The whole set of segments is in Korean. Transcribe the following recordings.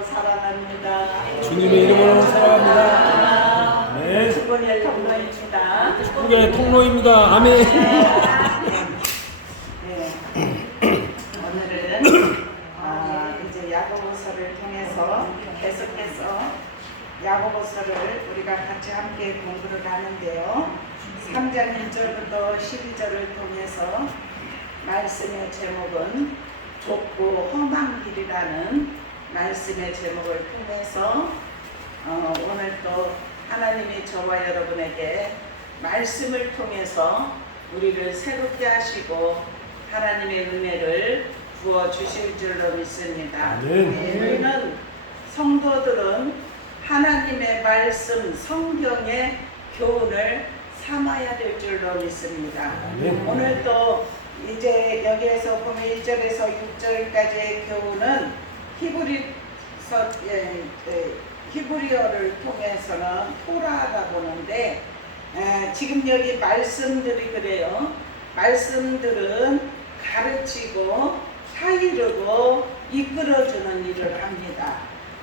이름으로 사랑합니다. 주님의 이름으로 사랑합니다. 네. 주권의 통로입니다. 축복의 통로입니다. 아멘. 네. 오늘은 이제 야고보서를 통해서 계속해서 야고보서를 우리가 같이 함께 공부를 하는데요. 3장 1절부터 12절을 통해서 말씀의 제목은 좁고 험한 길이라는 말씀의 제목을 통해서 오늘 또 하나님이 저와 여러분에게 말씀을 통해서 우리를 새롭게 하시고 하나님의 은혜를 부어주실 줄로 믿습니다. 우리는 성도들은 하나님의 말씀 성경의 교훈을 삼아야 될 줄로 믿습니다. 오늘 또 이제 여기에서 보면 1절에서 6절까지의 교훈은 히브리어를 통해서는 토라라고 하는데 지금 여기 말씀들이 그래요. 말씀들은 가르치고 사이르고 이끌어주는 일을 합니다.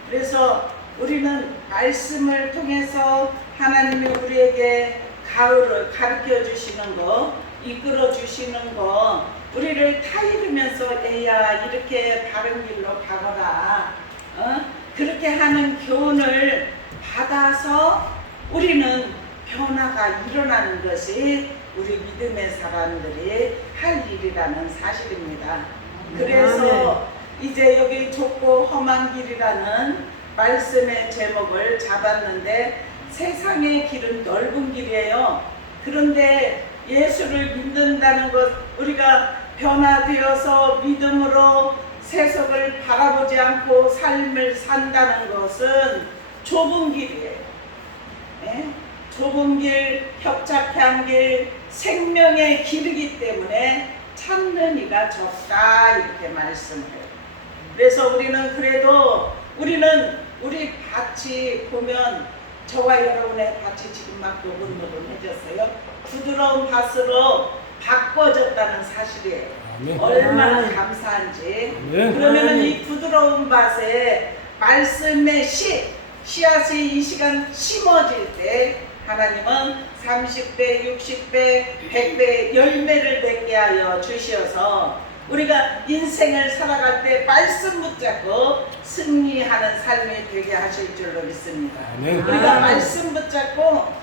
그래서 우리는 말씀을 통해서 하나님이 우리에게 가르쳐 주시는 거, 이끌어 주시는 거, 우리를 타이르면서 에야 이렇게 바른 길로 가거라, 그렇게 하는 교훈을 받아서 우리는 변화가 일어나는 것이 우리 믿음의 사람들이 할 일이라는 사실입니다. 그래서 이제 여기 좁고 험한 길이라는 말씀의 제목을 잡았는데, 세상의 길은 넓은 길이에요. 그런데 예수를 믿는다는 것, 우리가 변화되어서 믿음으로 세속을 바라보지 않고 삶을 산다는 것은 좁은 길이에요. 네? 좁은 길, 협착한 길, 생명의 길이기 때문에 찾는 이가 적다, 이렇게 말씀을 해요. 그래서 우리는 그래도 우리 밭이 보면 저와 여러분의 밭이 지금 막 노릇노릇해졌어요. 부드러운 밭으로 바꿔졌다는 사실이에요. 아멘. 얼마나 감사한지. 그러면은 이 부드러운 밭에 말씀의 씨앗이 이 시간 심어질 때 하나님은 30배, 60배, 100배 열매를 맺게 하여 주셔서 우리가 인생을 살아갈 때 말씀 붙잡고 승리하는 삶이 되게 하실 줄로 믿습니다. 우리가 말씀 붙잡고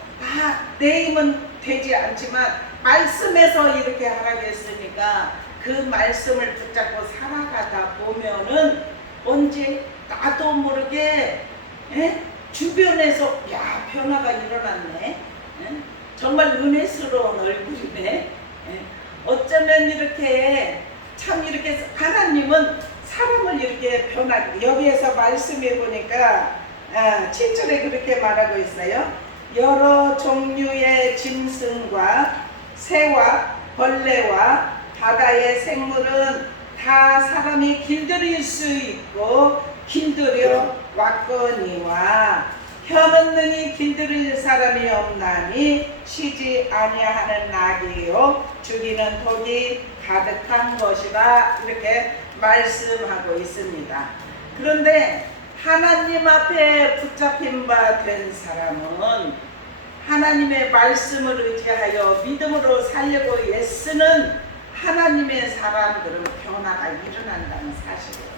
내 힘은 되지 않지만 말씀에서 이렇게 하라고 했으니까 그 말씀을 붙잡고 살아가다 보면은 언제 나도 모르게 주변에서 변화가 일어났네, 정말 은혜스러운 얼굴이네, 어쩌면 이렇게 참 이렇게 하나님은 사람을 이렇게 변하게, 여기에서 말씀해 보니까 7절에 그렇게 말하고 있어요. 여러 종류의 짐승과 새와 벌레와 바다의 생물은 다 사람이 길들일 수 있고 길들여 왔거니와 혀없느니 길들일 사람이 없나니 쉬지 아니하는 낙이요 죽이는 독이 가득한 것이라, 이렇게 말씀하고 있습니다. 그런데 하나님 앞에 붙잡힌 바 된 사람은 하나님의 말씀을 의지하여 믿음으로 살려고 애쓰는 하나님의 사람들은 변화가 일어난다는 사실이에요.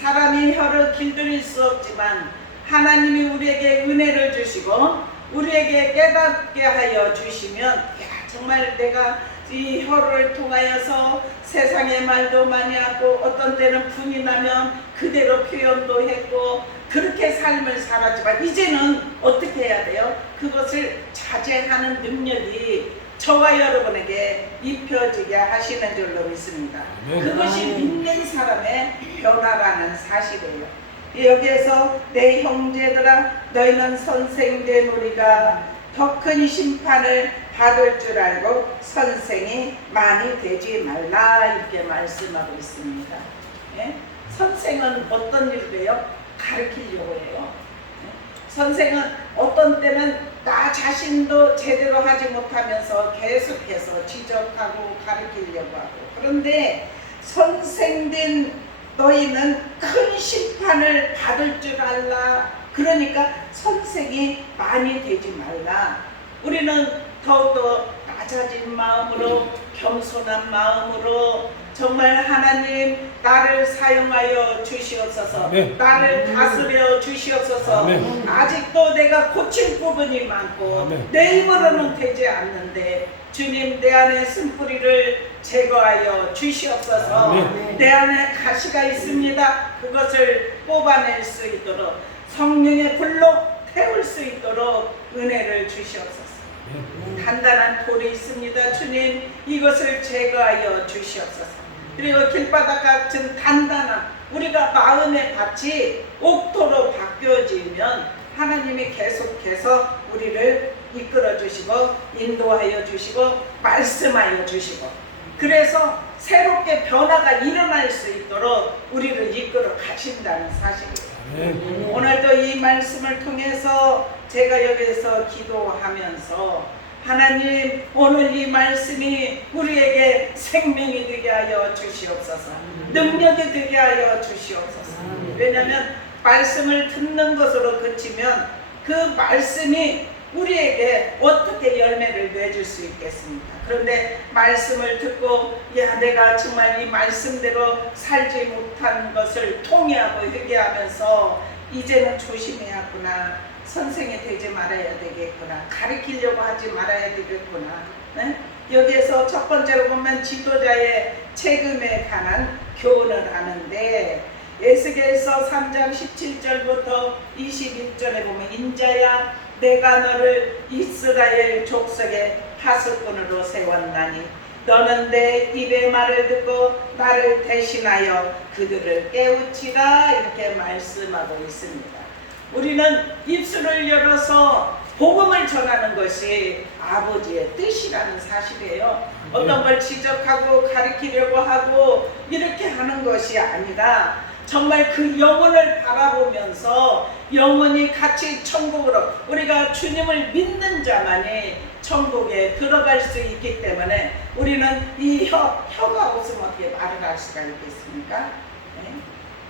사람이 혀를 길들일 수 없지만 하나님이 우리에게 은혜를 주시고 우리에게 깨닫게 하여 주시면 정말 내가 이 혀를 통하여서 세상의 말도 많이 하고 어떤 때는 분이 나면 그대로 표현도 했고 그렇게 삶을 살았지만 이제는 어떻게 해야 돼요? 그것을 자제하는 능력이 저와 여러분에게 입혀지게 하시는 줄로 믿습니다. 그것이 믿는 사람의 변화라는 사실이에요. 여기에서 내 형제들아 너희는 선생된 우리가 더 큰 심판을 받을 줄 알고 선생이 많이 되지 말라, 이렇게 말씀하고 있습니다. 선생은 어떤 일을 해요? 가르치려고 해요. 선생은 어떤 때는 나 자신도 제대로 하지 못하면서 계속해서 지적하고 가르치려고 하고, 그런데 선생된 너희는 큰 심판을 받을 줄 알라. 그러니까 선생이 많이 되지 말라. 우리는 더욱더 낮아진 마음으로, 겸손한 마음으로 정말 하나님 나를 사용하여 주시옵소서. 아멘. 나를 다스려 주시옵소서. 아멘. 아직도 내가 고칠 부분이 많고 아멘. 내 힘으로는 되지 않는데 주님 내 안에 쓴뿌리를 제거하여 주시옵소서. 아멘. 내 안에 가시가 있습니다. 그것을 뽑아낼 수 있도록 성령의 불로 태울 수 있도록 은혜를 주시옵소서. 단단한 돌이 있습니다. 주님 이것을 제거하여 주시옵소서. 그리고 길바닥 같은 단단한 우리가 마음의 밭이 옥토로 바뀌어지면 하나님이 계속해서 우리를 이끌어 주시고 인도하여 주시고 말씀하여 주시고 그래서 새롭게 변화가 일어날 수 있도록 우리를 이끌어 가신다는 사실이에요. 오늘도 이 말씀을 통해서 제가 여기서 기도하면서 하나님 오늘 이 말씀이 우리에게 생명이 되게 하여 주시옵소서. 능력이 되게 하여 주시옵소서. 왜냐하면 말씀을 듣는 것으로 그치면 그 말씀이 우리에게 어떻게 열매를 내줄 수 있겠습니까? 그런데 말씀을 듣고 야 내가 정말 이 말씀대로 살지 못한 것을 통회하고 회개하면서 이제는 조심해야구나. 선생이 되지 말아야 되겠구나. 가르치려고 하지 말아야 되겠구나. 네? 여기에서 첫 번째로 보면 지도자의 책임에 관한 교훈을 하는데 에스겔서 3장 17절부터 21절에 보면 인자야 내가 너를 이스라엘 족속의 파수꾼으로 세웠나니 너는 내 입의 말을 듣고 나를 대신하여 그들을 깨우치라 이렇게 말씀하고 있습니다. 우리는 입술을 열어서 복음을 전하는 것이 아버지의 뜻이라는 사실이에요. 어떤 걸 지적하고 가르치려고 하고 이렇게 하는 것이 아니라 정말 그 영혼을 바라보면서 영혼이 같이 천국으로 우리가 주님을 믿는 자만이 천국에 들어갈 수 있기 때문에 우리는 이 혀가 없으면 어떻게 말을 할 수가 있겠습니까? 네?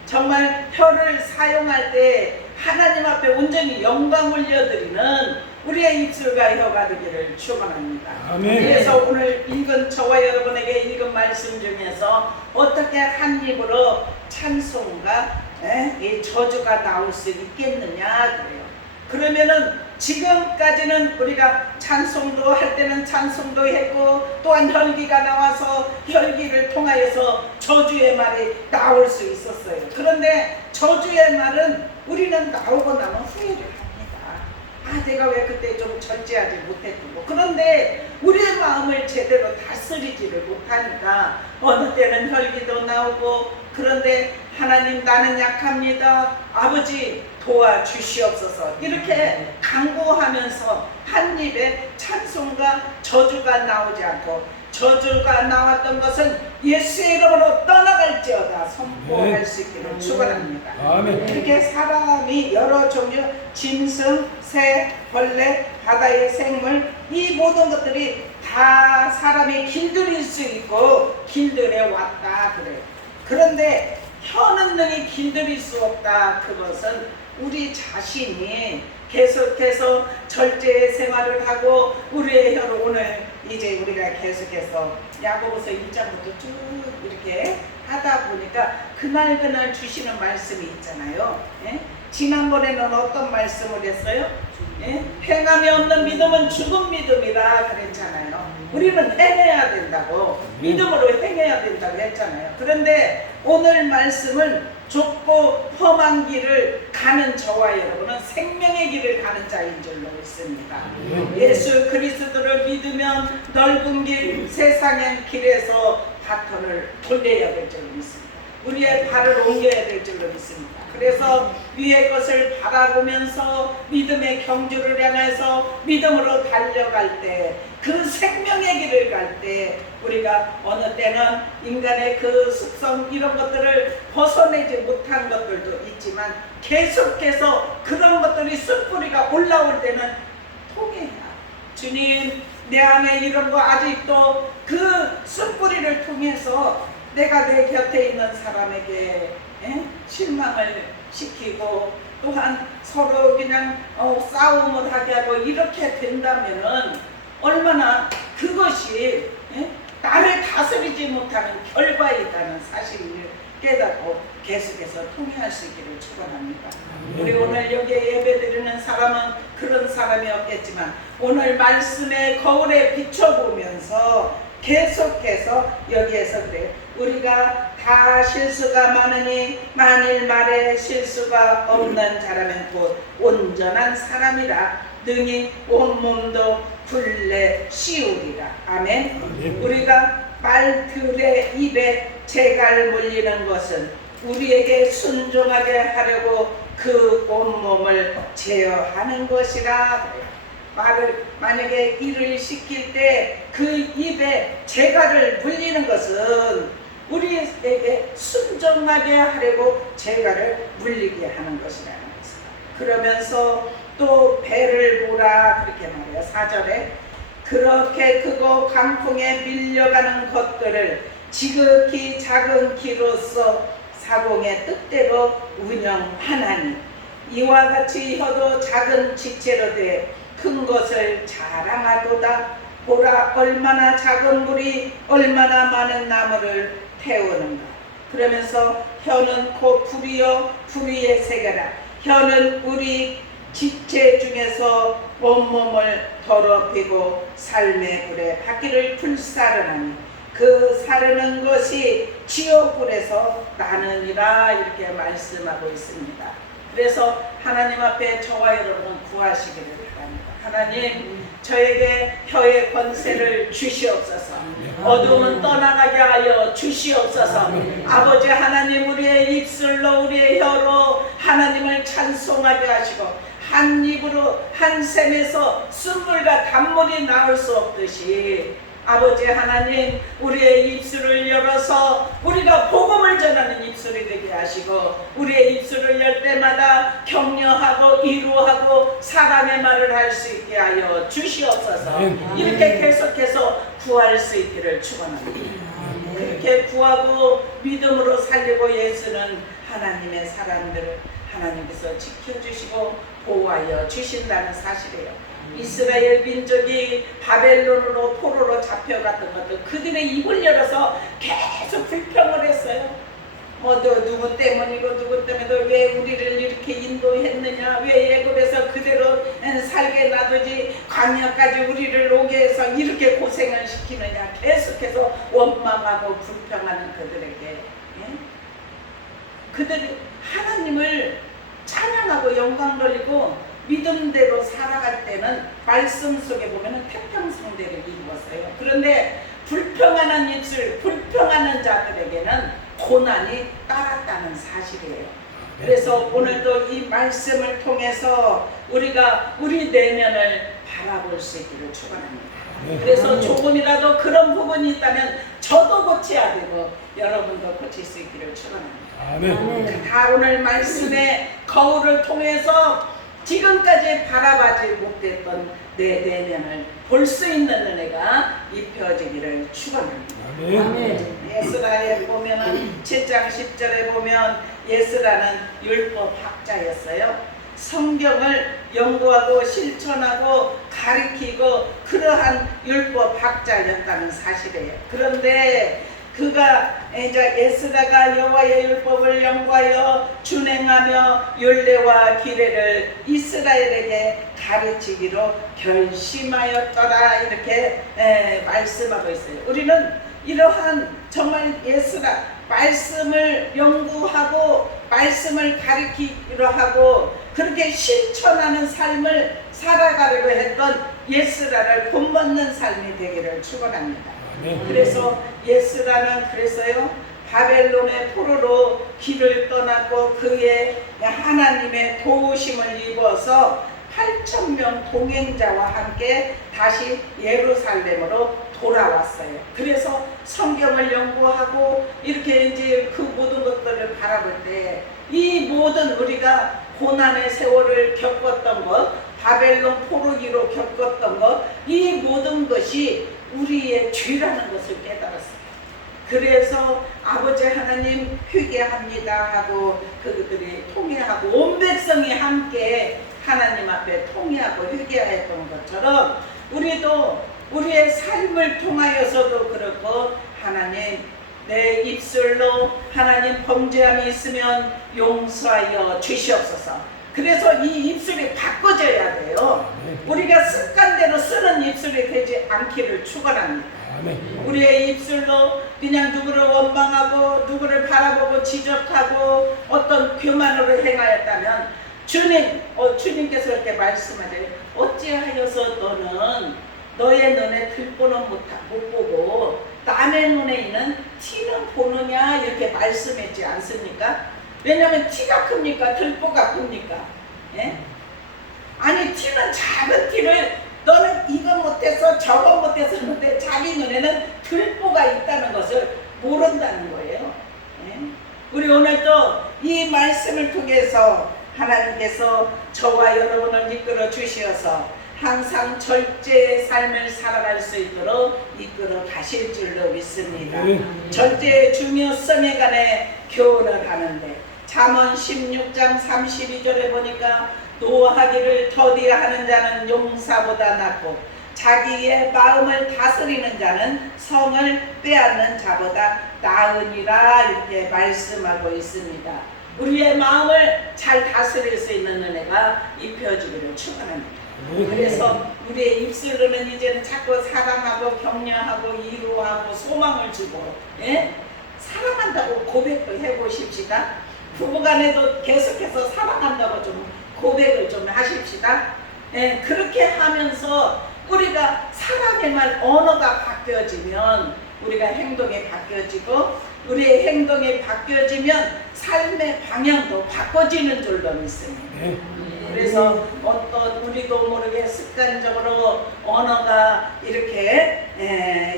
정말 혀를 사용할 때 하나님 앞에 온전히 영광 올려드리는 우리의 입술과 혀가 되기를 축원합니다. 그래서 오늘 읽은 저와 여러분에게 읽은 말씀 중에서 어떻게 한 입으로 찬송과 이 저주가 나올 수 있겠느냐 그래요. 그러면은 지금까지는 우리가 찬송도 할 때는 찬송도 했고 또한 혈기가 나와서 혈기를 통하여서 저주의 말이 나올 수 있었어요. 그런데 저주의 말은 우리는 나오고 나면 후회를 합니다. 내가 왜 그때 좀 절제하지 못했고. 그런데 우리의 마음을 제대로 다스리지를 못하니까 어느 때는 혈기도 나오고 그런데 하나님 나는 약합니다. 아버지 도와주시옵소서. 이렇게 간구하면서 한 입에 찬송과 저주가 나오지 않고 저주가 나왔던 것은 예수의 이름으로 떠나갈지어다 선포할 수 있기를 축원합니다. 이렇게 사람이 여러 종류 짐승, 새, 벌레, 바다의 생물 이 모든 것들이 다 사람이 길들일 수 있고 길들여 왔다 그래요. 그런데 혀는 능히 길들일 수 없다. 그것은 우리 자신이 계속해서 절제의 생활을 하고 우리의 혀를 오늘 이제 우리가 계속해서 야고보서 1장부터 쭉 이렇게 하다 보니까 그날 주시는 말씀이 있잖아요. 예? 지난번에는 어떤 말씀을 했어요? 예? 행함이 없는 믿음은 죽은 믿음이라 그랬잖아요. 우리는 행해야 된다고 믿음으로 행해야 된다고 했잖아요. 그런데 오늘 말씀은 좁고 험한 길을 가는 저와 여러분은 생명의 길을 가는 자인 줄로 믿습니다. 예수 그리스도를 믿으면 넓은 길 세상의 길에서 바톤을 돌려야 될 줄로 믿습니다. 우리의 발을 옮겨야 될 줄로 믿습니다. 그래서 위의 것을 바라보면서 믿음의 경주를 향해서 믿음으로 달려갈 때 그 생명의 길을 갈 때 우리가 어느 때는 인간의 그 습성 이런 것들을 벗어내지 못한 것들도 있지만 계속해서 그런 것들이 숯불이가 올라올 때는 통해야 주님 내 안에 이런 거 아직도 그 숯불이를 통해서 내가 내 곁에 있는 사람에게 실망을 시키고 또한 서로 그냥 싸움을 하게 하고 이렇게 된다면은 얼마나 그것이 나를 다스리지 못하는 결과이다는 사실을 깨닫고 계속해서 통회할 수 있기를 축원합니다. 우리 오늘 여기에 예배드리는 사람은 그런 사람이 없겠지만 오늘 말씀의 거울에 비춰보면서 계속해서 여기에서 그래요. 우리가 다 실수가 많으니 만일 말에 실수가 없는 자라면 곧 온전한 사람이라 능히 온몸도 굴레 씌우리라. 아멘. 우리가 말들의 입에 재갈 물리는 것은 우리에게 순종하게 하려고 그 온몸을 제어하는 것이라. 말을 만약에 일을 시킬 때 그 입에 재갈을 물리는 것은 우리에게 순종하게 하려고 재갈을 물리게 하는 것이라는 것입니다. 그러면서 또 배를 보라 그렇게 말해요. 4절에 그렇게 크고 강풍에 밀려가는 것들을 지극히 작은 기로서 사공의 뜻대로 운영하나니 이와 같이 혀도 작은 지체로 돼 큰 것을 자랑하도다. 보라 얼마나 작은 물이 얼마나 많은 나무를 태우는가. 그러면서 혀는 곧 불이요 불의의 세계라. 혀는 우리 지체 중에서 온몸을 더럽히고 삶의 불에 바퀴를 불사르나니 그 사르는 것이 지옥불에서 나느니라. 이렇게 말씀하고 있습니다. 그래서 하나님 앞에 저와 여러분은 구하시기를 바랍니다. 하나님 저에게 혀의 권세를 주시옵소서. 어둠은 떠나가게 하여 주시옵소서. 아버지 하나님 우리의 입술로 우리의 혀로 하나님을 찬송하게 하시고 한 입으로 한 샘에서 쓴물과 단물이 나올 수 없듯이 아버지 하나님 우리의 입술을 열어서 우리가 복음을 전하는 입술이 되게 하시고 우리의 입술을 열 때마다 격려하고 위로하고 사랑의 말을 할 수 있게 하여 주시옵소서. 이렇게 계속해서 구할 수 있기를 축원합니다. 그렇게 구하고 믿음으로 살리고 예수는 하나님의 사람들을 하나님께서 지켜주시고 보호하여 주신다는 사실이에요. 이스라엘 민족이 바벨론으로 포로로 잡혀갔던 것도 그들의 입을 열어서 계속 불평을 했어요. 누구 때문이고 누구 때문에 왜 우리를 이렇게 인도했느냐, 왜 애굽에서 그대로 살게 놔두지 광야까지 우리를 오게 해서 이렇게 고생을 시키느냐, 계속해서 원망하고 불평하는 그들에게 그들이 하나님을 찬양하고 영광 돌리고 믿음대로 살아갈 때는 말씀 속에 보면 태평성대를 이루었어요. 그런데 불평하는 입술, 불평하는 자들에게는 고난이 따랐다는 사실이에요. 그래서 오늘도 이 말씀을 통해서 우리가 우리 내면을 바라볼 수 있기를 축원합니다. 그래서 조금이라도 그런 부분이 있다면 저도 고쳐야 되고 여러분도 고칠 수 있기를 축원합니다. 다 오늘 말씀의 거울을 통해서 지금까지 바라보지 못했던 내 내면을 볼 수 있는 은혜가 입혀지기를 축원합니다. 예스라에 보면은 7장 10절에 보면 예스라는 율법학자였어요. 성경을 연구하고 실천하고 가리키고 그러한 율법학자였다는 사실이에요. 그런데 그가 이제 예스라가 여호와의 율법을 연구하여 준행하며 율례와 규례를 이스라엘에게 가르치기로 결심하였더라. 이렇게 말씀하고 있어요. 우리는 이러한 정말 예스라 말씀을 연구하고 말씀을 가르치기로 하고 그렇게 실천하는 삶을 살아가려고 했던 예스라를 본받는 삶이 되기를 축원합니다. 그래서 예스라는 그래서요 바벨론의 포로로 길을 떠났고 그의 하나님의 도우심을 입어서 8,000명 동행자와 함께 다시 예루살렘으로 돌아왔어요. 그래서 성경을 연구하고 이렇게 이제 그 모든 것들을 바라볼 때 이 모든 우리가 고난의 세월을 겪었던 것, 바벨론 포로기로 겪었던 것, 이 모든 것이 우리의 죄라는 것을 깨달았어요. 그래서 아버지 하나님 회개합니다 하고 그들이 통회하고 온 백성이 함께 하나님 앞에 통회하고 회개했던 것처럼 우리도 우리의 삶을 통하여서도 그렇고 하나님 내 입술로 하나님 범죄함이 있으면 용서하여 주시옵소서. 그래서 이 입술이 바꿔져야 돼요. 우리가 습관대로 쓰는 입술이 되지 않기를 축원합니다. 우리의 입술로 그냥 누구를 원망하고 누구를 바라보고 지적하고 어떤 교만으로 행하였다면 주님께서 이렇게 말씀하세요. 어찌하여서 너는 너의 눈에 들보는 못 보고 남의 눈에 있는 티는 보느냐 이렇게 말씀했지 않습니까? 왜냐하면 티가 큽니까? 들보가 큽니까? 예? 아니 티는 작은 티를 너는 이거 못해서 저거 못해서 하는데 자기 눈에는 들보가 있다는 것을 모른다는 거예요. 예? 우리 오늘도 이 말씀을 통해서 하나님께서 저와 여러분을 이끌어 주시어서 항상 절제의 삶을 살아갈 수 있도록 이끌어 가실 줄로 믿습니다. 절제의 중요성에 관해 교훈을 하는데 잠언 16장 32절에 보니까 노하기를 더디하는 자는 용사보다 낫고 자기의 마음을 다스리는 자는 성을 빼앗는 자보다 나으니라 이렇게 말씀하고 있습니다. 우리의 마음을 잘 다스릴 수 있는 은혜가 입혀주기를 축원합니다. 그래서 우리의 입술로는 이제는 자꾸 사랑하고 격려하고 위로하고 소망을 주고 사랑한다고 고백도 해보십시다. 부부간에도 계속해서 사랑한다고 좀 고백을 좀 하십시다. 그렇게 하면서 우리가 사랑의 말 언어가 바뀌어지면 우리가 행동이 바뀌어지고 우리의 행동이 바뀌어지면 삶의 방향도 바꿔지는 줄로 믿습니다. 그래서 어떤 우리도 모르게 습관적으로 언어가 이렇게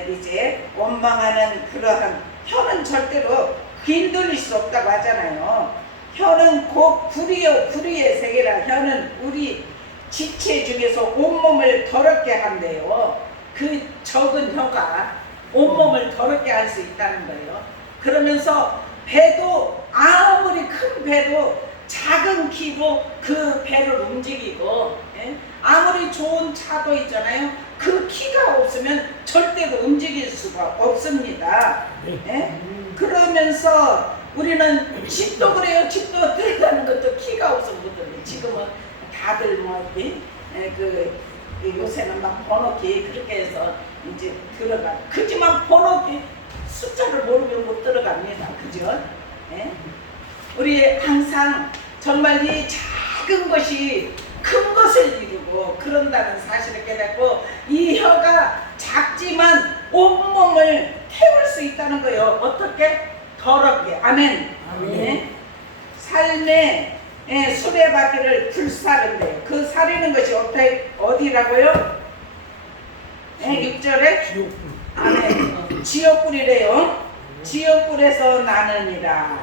이제 원망하는 그러한 혀는 절대로 길들일 수 없다고 하잖아요. 혀는 곧 불의의 세계라. 혀는 우리 지체 중에서 온몸을 더럽게 한대요. 그 적은 혀가 온몸을 더럽게 할 수 있다는 거예요. 그러면서 배도 아무리 큰 배도 작은 키로 그 배를 움직이고 아무리 좋은 차도 있잖아요. 그 키가 없으면 절대로 움직일 수가 없습니다. 그러면서 우리는 집도 그래요. 집도 들어가는 것도 키가 없으면 못 들어요. 지금은 다들 요새는 막 번호키 그렇게 해서 이제 들어가. 그지만 번호키 숫자를 모르면 못 들어갑니다. 그죠? 우리 항상 정말 이 작은 것이 큰 것을 이루고 그런다는 사실을 깨닫고 이 혀가 작지만 온몸을 태울 수 있다는 거예요. 어떻게? 더럽게. 아멘. 삶의 수레바퀴를 불사른대요. 그 사리는 것이 어디라고요? 6절에 아멘. 지옥불이래요. 지옥불에서 나느니라.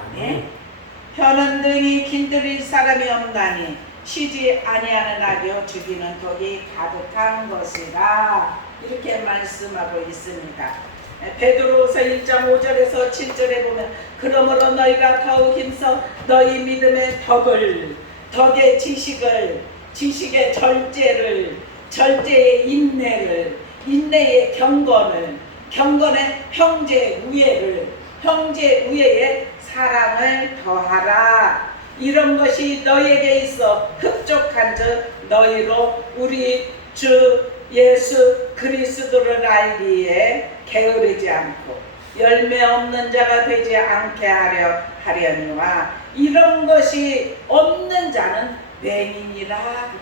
혀는 등이 길들일 사람이 없나니 쉬지 아니하는 악여 죽이는 독이 가득한 것이라 이렇게 말씀하고 있습니다. 베드로후서 1장 5절에서 7절에 보면 그러므로 너희가 더욱 힘써 너희 믿음의 덕의 지식을 지식의 절제를 절제의 인내의 경건의 형제 우애를 형제 우애의 사랑을 더하라. 이런 것이 너희에게 있어 흡족한즉 너희로 우리 주 예수 그리스도를 알기에 게으르지 않고 열매 없는 자가 되지 않게 하려니와 이런 것이 없는 자는 맹인이라.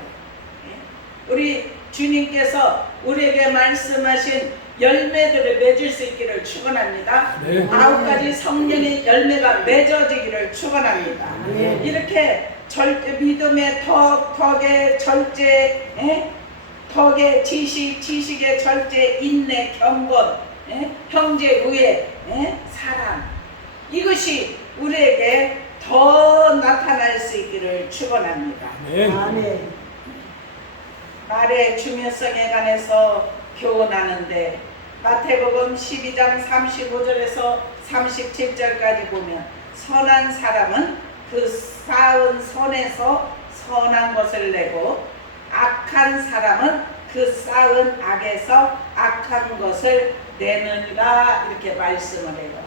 우리 주님께서 우리에게 말씀하신 열매들을 맺을 수 있기를 축원합니다. 9가지 성령의 열매가 맺어지기를 축원합니다. 이렇게 믿음의 덕의 절제, 덕의 지식의 절제, 인내, 경건, 형제 우애, 사랑, 이것이 우리에게 더 나타날 수 있기를 축원합니다. 아멘. 말의 중요성에 관해서 교훈하는데 마태복음 12장 35절에서 37절까지 보면 선한 사람은 그 쌓은 선에서 선한 것을 내고 악한 사람은 그 쌓은 악에서 악한 것을 내느니라 이렇게 말씀을 해요.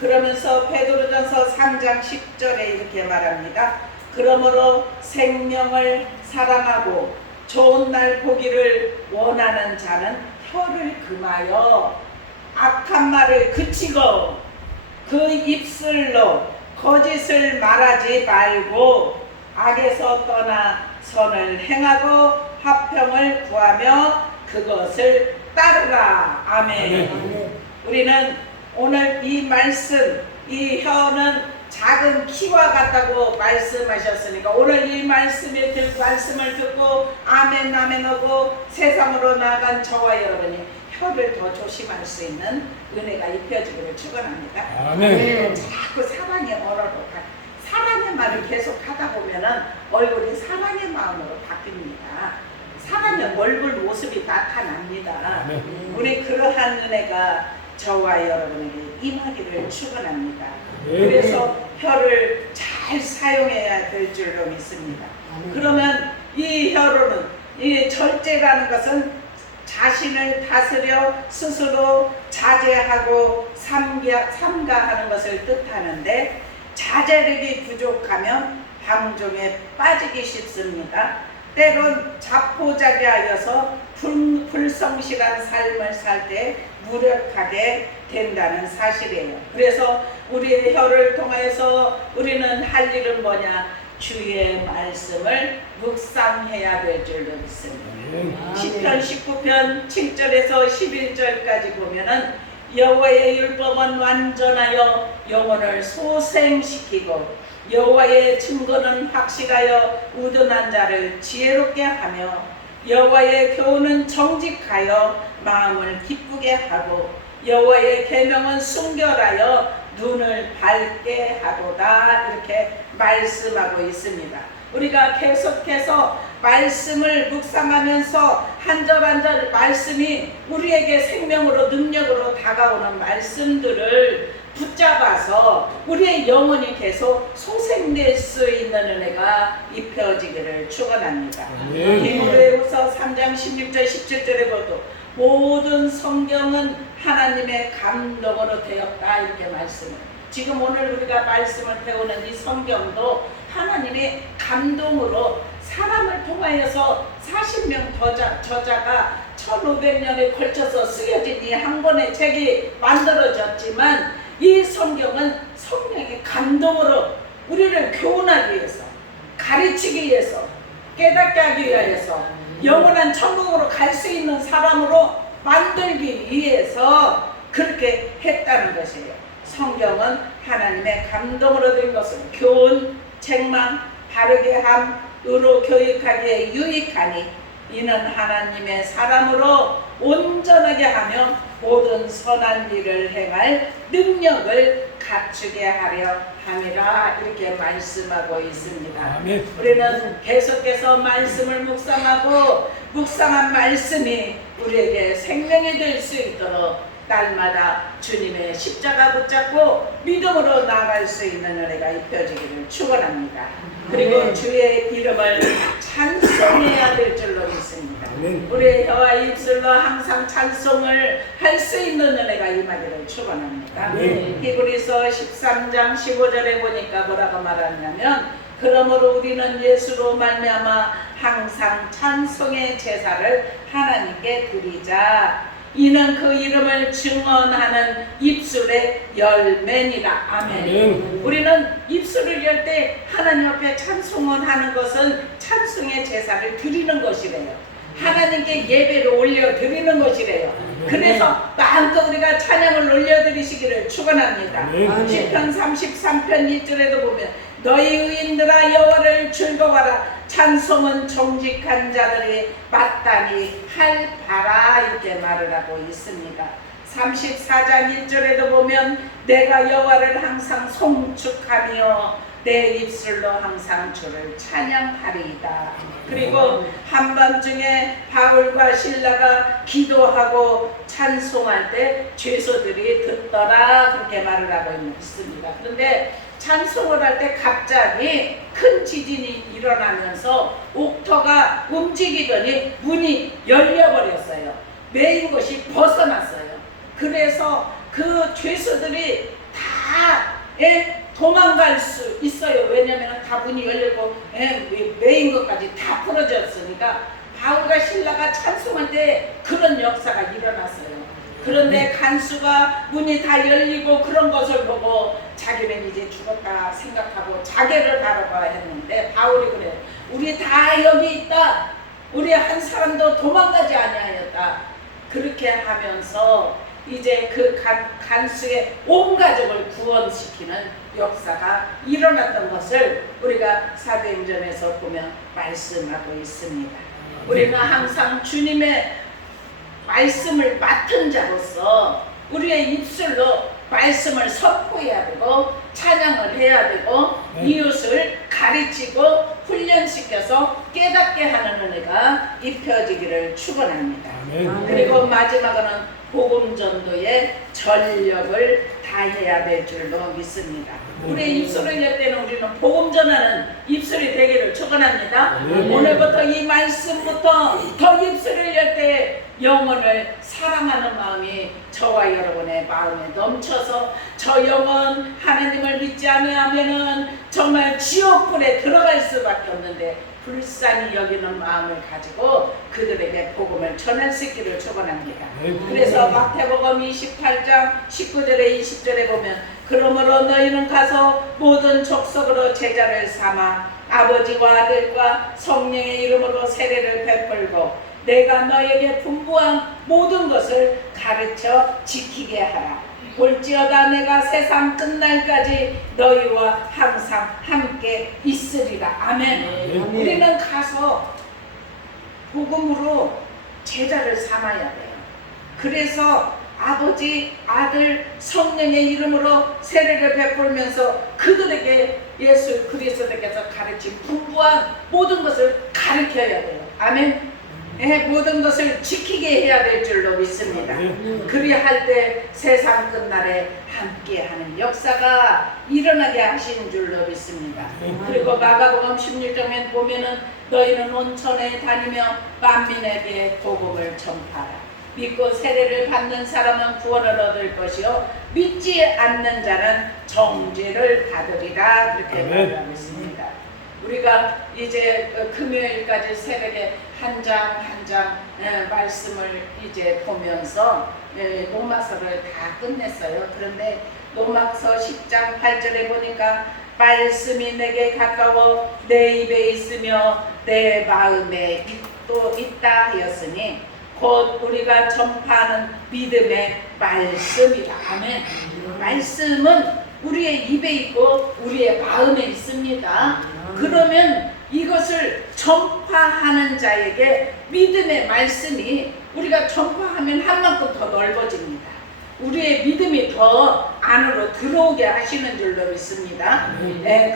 그러면서 베드로전서 3장 10절에 이렇게 말합니다. 그러므로 생명을 사랑하고 좋은 날 보기를 원하는 자는 혀를 금하여 악한 말을 그치고 그 입술로 거짓을 말하지 말고 악에서 떠나 선을 행하고 화평을 구하며 그것을 따르라. 아멘. 우리는 오늘 이 말씀, 이 혀는 작은 키와 같다고 말씀하셨으니까 오늘 이 말씀을 듣고 아멘 아멘 하고 세상으로 나간 저와 여러분이 혀를 더 조심할 수 있는 은혜가 입혀지기를 축원합니다. 아멘. 자꾸 사랑의 언어로 사랑의 말을 계속 하다 보면은 얼굴이 사랑의 마음으로 바뀝니다. 사랑의 얼굴 모습이 나타납니다. 우리 그러한 은혜가 저와 여러분에게 임하기를 축원합니다. 그래서 혀를 잘 사용해야 될 줄로 믿습니다. 그러면 이 혀로는 이 절제라는 것은 자신을 다스려 스스로 자제하고 삼가하는 것을 뜻하는데 자제력이 부족하면 방종에 빠지기 쉽습니다. 때론 자포자기하여서 불성실한 삶을 살 때 무력하게 된다는 사실이에요. 그래서 우리의 혀를 통해서 우리는 할 일은 뭐냐? 주의 말씀을 묵상해야 될 줄로 믿습니다. 시편 19편 7절에서 11절까지 보면은 여호와의 율법은 완전하여 영혼을 소생시키고 여호와의 증거는 확실하여 우둔한 자를 지혜롭게 하며 여호와의 교훈은 정직하여 마음을 기쁘게 하고 여호와의 계명은 순결하여 눈을 밝게 하도다 이렇게 말씀하고 있습니다. 우리가 계속해서 말씀을 묵상하면서 한 절 한 절 말씀이 우리에게 생명으로 능력으로 다가오는 말씀들을 붙잡아서 우리의 영혼이 계속 소생될 수 있는 은혜가 입혀지기를 축원합니다. 디모데후서 3장 16절 17절에 보도 모든 성경은 하나님의 감동으로 되었다 이렇게 말씀을. 지금 오늘 우리가 말씀을 배우는 이 성경도 하나님의 감동으로 사람을 통하여서 40명 저자가 1500년에 걸쳐서 쓰여진 이 한 권의 책이 만들어졌지만 이 성경은 성령의 감동으로 우리를 교훈하기 위해서, 가르치기 위해서, 깨닫게 하기 위해서 영원한 천국으로 갈 수 있는 사람으로 만들기 위해서 그렇게 했다는 것이에요. 성경은 하나님의 감동으로 된 것은 교훈, 책망, 바르게 함, 의로 교육하기에 유익하니 이는 하나님의 사람으로 온전하게 하며 모든 선한 일을 행할 능력을 갖추게 하려 함이라 이렇게 말씀하고 있습니다. 아멘. 우리는 계속해서 말씀을 묵상하고 묵상한 말씀이 우리에게 생명이 될 수 있도록 날마다 주님의 십자가 붙잡고 믿음으로 나아갈 수 있는 은혜가 입혀지기를 축원합니다. 그리고 주의 이름을 찬송해야 될 줄로 믿습니다. 우리의 혀와 입술로 항상 찬송을 할 수 있는 은혜가 임하기를 축원합니다. 히브리서 13장 15절에 보니까 뭐라고 말하냐면 그러므로 우리는 예수로 말미암아 항상 찬송의 제사를 하나님께 드리자. 이는 그 이름을 증언하는 입술의 열매니라. 아멘. 우리는 입술을 열 때 하나님 앞에 찬송을 하는 것은 찬송의 제사를 드리는 것이래요. 하나님께 예배를 올려드리는 것이래요. 그래서 마음껏 우리가 찬양을 올려드리시기를 축원합니다. 시편 33편 1절에도 보면 너희 의인들아 여호와를 즐거워하라. 찬송은 정직한 자들이 마땅히 할 바라 이렇게 말을 하고 있습니다. 34장 1절에도 보면 내가 여호와를 항상 송축하며 내 입술로 항상 주를 찬양하리이다. 그리고 한밤중에 바울과 실라가 기도하고 찬송할 때 죄수들이 듣더라 그렇게 말을 하고 있습니다. 그런데 찬송을 할 때 갑자기 큰 지진이 일어나면서 옥토가 움직이더니 문이 열려버렸어요. 메인 것이 벗어났어요. 그래서 그 죄수들이 다 도망갈 수 있어요. 왜냐하면 다 문이 열리고 메인 것까지 다 풀어졌으니까 바울과 실라가 찬송할 때 그런 역사가 일어났어요. 그런데 간수가 문이 다 열리고 그런 것을 보고 자기는 이제 죽었다 생각하고 자결을 하려고 했는데 바울이 그래요. 우리 다 여기 있다. 우리 한 사람도 도망가지 아니하였다. 그렇게 하면서 이제 그 간수의 온 가족을 구원시키는 역사가 일어났던 것을 우리가 사도행전에서 보면 말씀하고 있습니다. 우리는 항상 주님의 말씀을 맡은 자로서 우리의 입술로 말씀을 선포해야 되고 찬양을 해야 되고 이웃을 가르치고 훈련시켜서 깨닫게 하는 은혜가 입혀지기를 축원합니다. 그리고 마지막으로는 복음 전도의 전력을 다해야 될 줄로 믿습니다. 우리의 입술을 열 때는 우리는 복음 전하는 입술이 되기를 축원합니다. 오늘부터 이 말씀부터 더 입술을 열 때 영혼을 사랑하는 마음이 저와 여러분의 마음에 넘쳐서 저 영혼 하나님을 믿지 않으면은 정말 지옥불에 들어갈 수밖에 없는데 불쌍히 여기는 마음을 가지고 그들에게 복음을 전할 수 있기를 축원합니다. 그래서 마태복음 28장 19절에 20절에 보면 그러므로 너희는 가서 모든 족속으로 제자를 삼아 아버지와 아들과 성령의 이름으로 세례를 베풀고 내가 너에게 분부한 모든 것을 가르쳐 지키게 하라. 볼지어다 내가 세상 끝날까지 너희와 항상 함께 있으리라. 아멘. 우리는 가서 복음으로 제자를 삼아야 돼요. 그래서 아버지, 아들, 성령의 이름으로 세례를 베풀면서 그들에게 예수 그리스도께서 가르친 분부한 모든 것을 가르쳐야 돼요. 아멘. 모든 것을 지키게 해야 될 줄로 믿습니다. 그리할 때 세상 끝날에 함께하는 역사가 일어나게 하신 줄로 믿습니다. 그리고 마가복음 16장에 보면은 너희는 온천에 다니며 만민에게 복음을 전파하라. 믿고 세례를 받는 사람은 구원을 얻을 것이요 믿지 않는 자는 정죄를 받으리라. 그렇게 말하고 있습니다. 우리가 이제 금요일까지 새벽에 한 장 한 장 말씀을 이제 보면서 로마서를 다 끝냈어요. 그런데 로마서 10장 8절에 보니까 말씀이 내게 가까워 내 입에 있으며 내 마음에 또 있다 하였으니 곧 우리가 전파하는 믿음의 말씀이다. 아멘. 말씀은 우리의 입에 있고 우리의 마음에 있습니다. 그러면 이것을 전파하는 자에게 믿음의 말씀이 우리가 전파하면 한 만큼 더 넓어집니다. 우리의 믿음이 더 안으로 들어오게 하시는 줄로 믿습니다.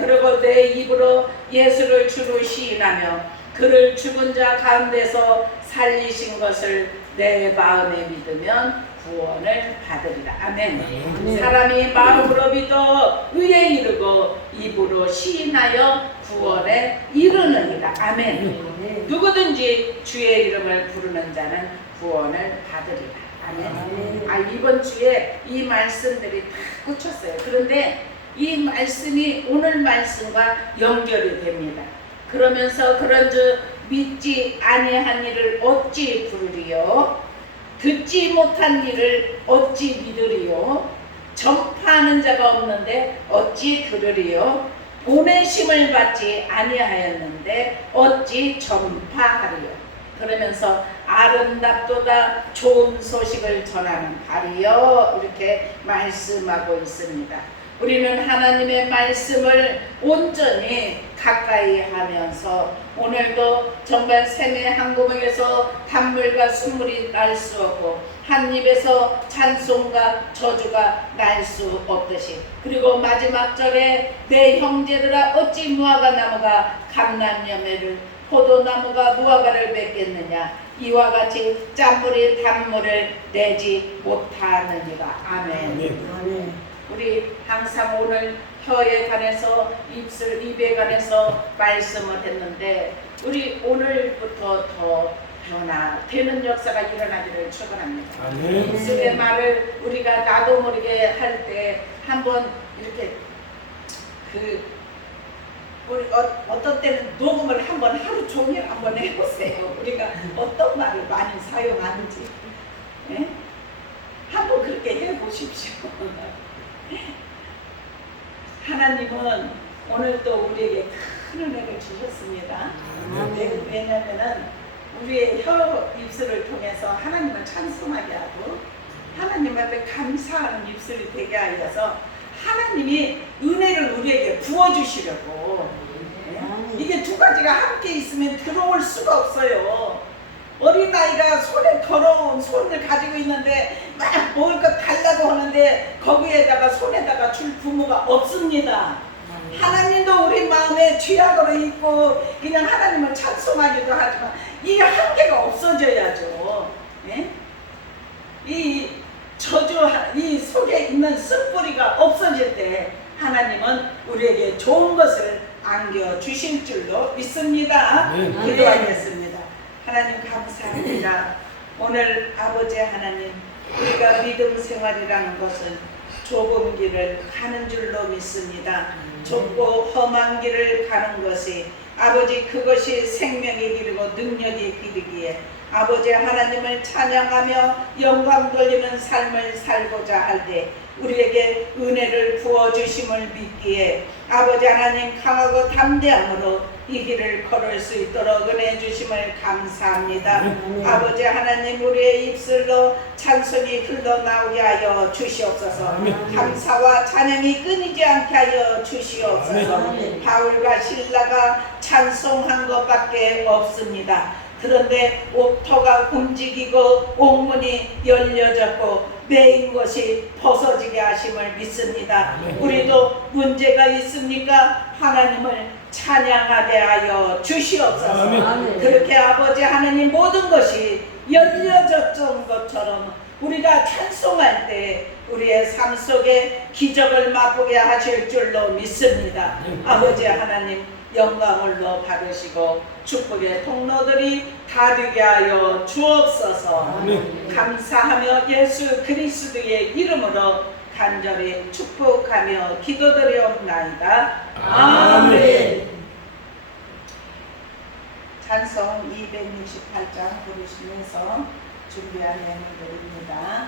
그리고 내 입으로 예수를 주로 시인하며 그를 죽은 자 가운데서 살리신 것을 내 마음에 믿으면 구원을 받으리라. 아멘. 사람이 마음으로 믿어 의에 이르고 입으로 시인하여 구원에 이르느니라. 아멘. 누구든지 주의 이름을 부르는 자는 구원을 받으리라. 아멘. 이번 주에 이 말씀들이 다 꽂혔어요. 그런데 이 말씀이 오늘 말씀과 연결이 됩니다. 그러면서 그런즉 믿지 아니한 일을 어찌 부르리요? 듣지 못한 일을 어찌 믿으리요? 전파하는 자가 없는데 어찌 들으리요? 보내심을 받지 아니하였는데 어찌 전파하리요? 그러면서 아름답도다 좋은 소식을 전하는 발이요 이렇게 말씀하고 있습니다. 우리는 하나님의 말씀을 온전히 가까이 하면서 오늘도 정말 샘의 한 구멍에서 단물과 순물이 날 수 없고 한 입에서 찬송과 저주가 날 수 없듯이 그리고 마지막 절에 내 형제들아 어찌 무화과 나무가 감람여매를 포도나무가 무화과를 맺겠느냐 이와 같이 짠물이 단물을 내지 못하느니라. 아멘. 우리 항상 오늘 혀에 관해서 입에 관해서 말씀을 했는데 우리 오늘부터 더 변화되는 역사가 일어나기를 축원합니다. 입술의 말을 우리가 나도 모르게 할 때 한번 이렇게 우리 어떤 때는 녹음을 한번 하루 종일 한번 해보세요. 우리가 어떤 말을 많이 사용하는지 한번 그렇게 해보십시오. 하나님은 오늘 또 우리에게 큰 은혜를 주셨습니다. 왜냐하면 우리의 혀 입술을 통해서 하나님을 찬송하게 하고 하나님 앞에 감사하는 입술이 되게 하여서 하나님이 은혜를 우리에게 부어주시려고 이게 두 가지가 함께 있으면 들어올 수가 없어요. 어린아이가 손에 더러운 손을 가지고 있는데 막 먹을 것 달라고 하는데 거기에다가 손에다가 줄 부모가 없습니다. 하나님도 우리 마음에 죄악으로 있고 그냥 하나님을 찬송하기도 하지만 이 한계가 없어져야죠. 이 저주 이 속에 있는 쓴뿌리가 없어질 때 하나님은 우리에게 좋은 것을 안겨주실 줄로 믿습니다. 기도하겠습니다. 하나님 감사합니다. 오늘 아버지 하나님 우리가 믿음 생활이라는 것은 좁은 길을 가는 줄로 믿습니다. 좁고 험한 길을 가는 것이 아버지 그것이 생명의 길이고 능력의 길이기에 아버지 하나님을 찬양하며 영광 돌리는 삶을 살고자 할 때 우리에게 은혜를 부어주심을 믿기에 아버지 하나님 강하고 담대함으로 이 길을 걸을 수 있도록 은혜 주심을 감사합니다. 아버지 하나님 우리의 입술로 찬송이 흘러나오게 하여 주시옵소서. 감사와 찬양이 끊이지 않게 하여 주시옵소서. 바울과 실라가 찬송한 것밖에 없습니다. 그런데 옥토가 움직이고 옥문이 열려졌고 매인 것이 벗어지게 하심을 믿습니다. 우리도 문제가 있습니까? 하나님을 찬양하게 하여 주시옵소서. 그렇게 아버지 하나님 모든 것이 열려졌던 것처럼 우리가 찬송할 때 우리의 삶 속에 기적을 맛보게 하실 줄로 믿습니다. 아버지 하나님 영광을로 받으시고 축복의 통로들이 다 되게 하여 주옵소서. 감사하며 예수 그리스도의 이름으로 간절히 축복하며 기도드리옵나이다. 아멘. 찬송 268장 부르시면서 준비한 예물들입니다.